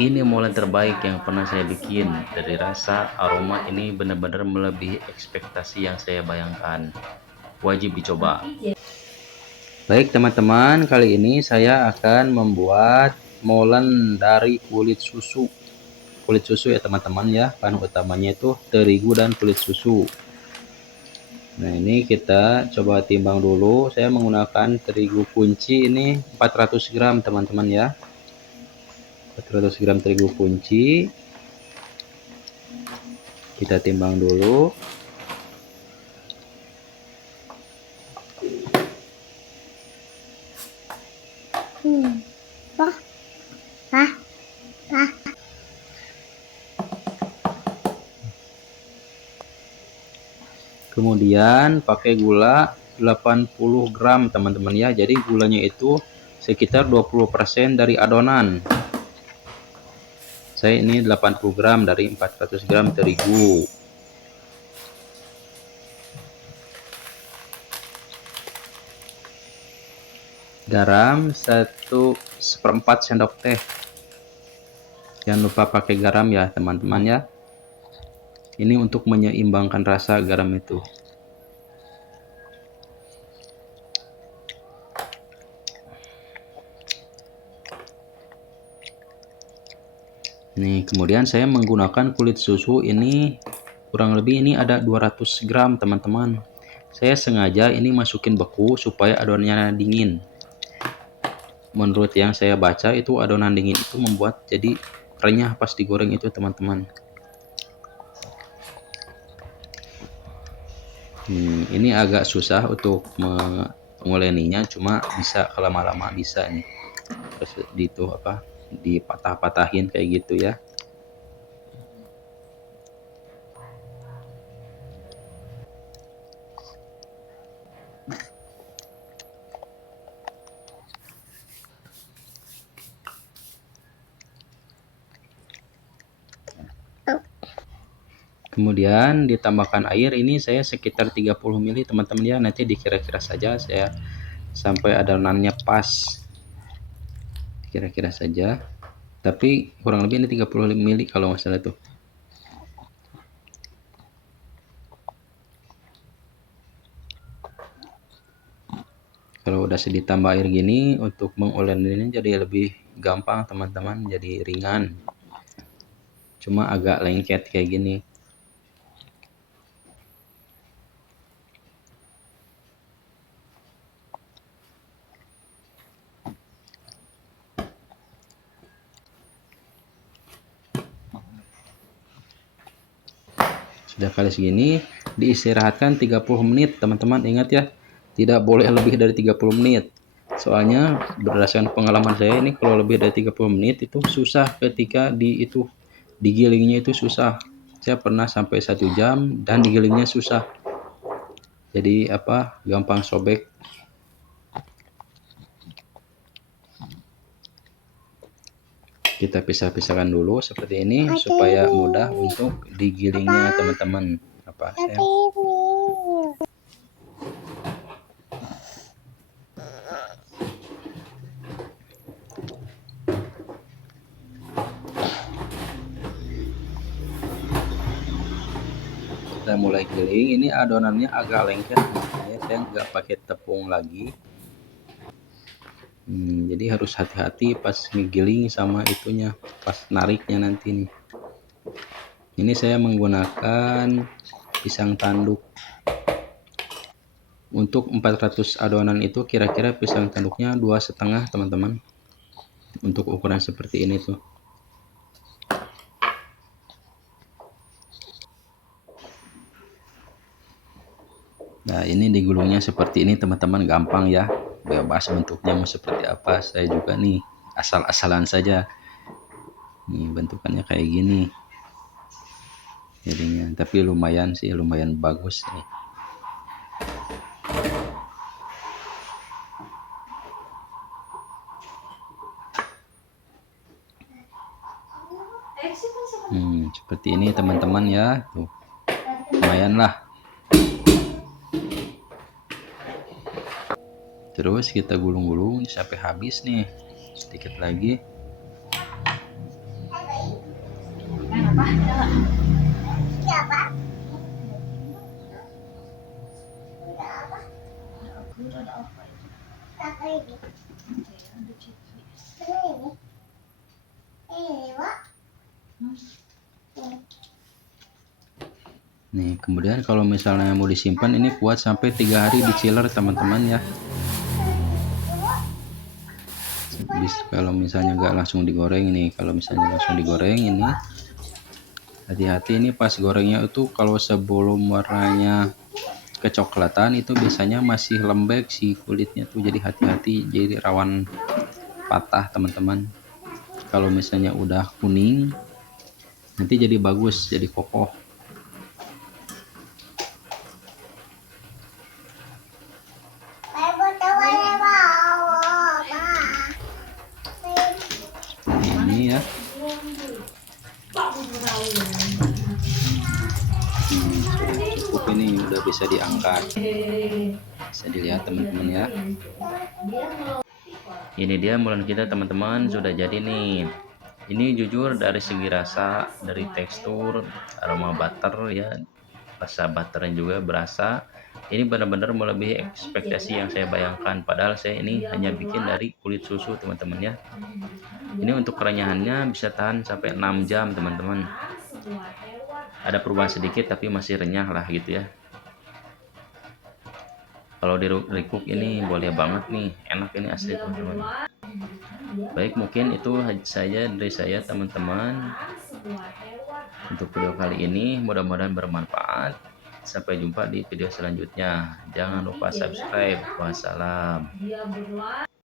Ini molen terbaik yang pernah saya bikin. Dari rasa, aroma ini benar-benar melebihi ekspektasi yang saya bayangkan. Wajib dicoba. Baik teman-teman, kali ini saya akan membuat molen dari kulit susu. Kulit susu ya teman-teman ya. Bahan utamanya itu terigu dan kulit susu. Nah, ini kita coba timbang dulu. Saya menggunakan terigu kunci ini 400 gram teman-teman ya. 400 gram terigu kunci. Kita timbang dulu. Kemudian pakai gula 80 gram teman-teman ya. Jadi gulanya itu sekitar 20% dari adonan. Saya ini 80 gram dari 400 gram terigu. Garam 1/4 sendok teh. Jangan lupa pakai garam ya teman-teman ya. Ini untuk menyeimbangkan rasa garam itu. Nih, kemudian saya menggunakan kulit susu ini kurang lebih ini ada 200 gram teman-teman. Saya sengaja ini masukin beku supaya adonannya dingin. Menurut yang saya baca itu adonan dingin itu membuat jadi renyah pas digoreng itu teman-teman. Ini agak susah untuk menguleninya, cuma bisa kalau lama-lama bisa nih. Terus itu apa? Dipatah-patahin kayak gitu ya. Kemudian ditambahkan air, ini saya sekitar 30 ml teman-teman ya. Nanti dikira-kira saja saya sampai adonannya pas. Kira-kira saja. Tapi kurang lebih ini 30 ml kalau nggak salah tuh. Kalau udah sedikit tambah air gini, untuk mengulen ini jadi lebih gampang teman-teman, jadi ringan. Cuma agak lengket kayak gini. Sudah kali segini, diistirahatkan 30 menit teman-teman. Ingat ya, tidak boleh lebih dari 30 menit. Soalnya berdasarkan pengalaman saya ini kalau lebih dari 30 menit itu susah ketika digilingnya itu susah. Saya pernah sampai 1 jam dan digilingnya susah. Jadi apa? Gampang sobek. Kita pisah-pisahkan dulu seperti ini supaya mudah untuk digilingnya teman-teman. Apa saya kita mulai giling. Ini adonannya agak lengket, makanya saya nggak pakai tepung lagi. Jadi harus hati-hati pas ngegiling sama itunya, pas nariknya nanti nih. Ini saya menggunakan pisang tanduk. Untuk 400 adonan itu kira-kira pisang tanduknya 2,5 teman-teman. Untuk ukuran seperti ini tuh. Nah, ini digulungnya seperti ini teman-teman, gampang ya. Bebas bentuknya mau seperti apa. Saya juga nih asal-asalan saja. Nih bentukannya kayak gini. Jadinya, tapi lumayan sih, lumayan bagus nih. Seperti ini teman-teman ya. Tuh. Lumayan lah. Terus kita gulung-gulung sampai habis nih. Sedikit lagi. Nih, kemudian kalau misalnya mau disimpan ini kuat sampai 3 hari di chiller teman-teman ya. Kalau misalnya nggak langsung digoreng nih, kalau misalnya langsung digoreng ini hati-hati ini pas gorengnya itu kalau sebelum warnanya kecoklatan itu biasanya masih lembek si kulitnya tuh, jadi hati-hati, jadi rawan patah teman-teman. Kalau misalnya udah kuning nanti jadi bagus, jadi kokoh. Ini ya. Sudah cukup, ini udah bisa diangkat, bisa dilihat teman-teman ya. Ini dia mulan kita teman-teman, sudah jadi nih. Ini jujur dari segi rasa, dari tekstur, aroma butter ya, rasa butternya juga berasa. Ini benar-benar melebihi ekspektasi yang saya bayangkan, padahal saya ini hanya bikin dari kulit susu teman-teman ya. Ini untuk kerenyahannya bisa tahan sampai 6 jam teman-teman. Ada perubahan sedikit tapi masih renyah lah gitu ya. Kalau di recook ini boleh banget nih, enak ini asli teman-teman. Baik, mungkin itu saja dari saya teman-teman untuk video kali ini, mudah-mudahan bermanfaat. Sampai jumpa di video selanjutnya, jangan lupa subscribe. Wassalam.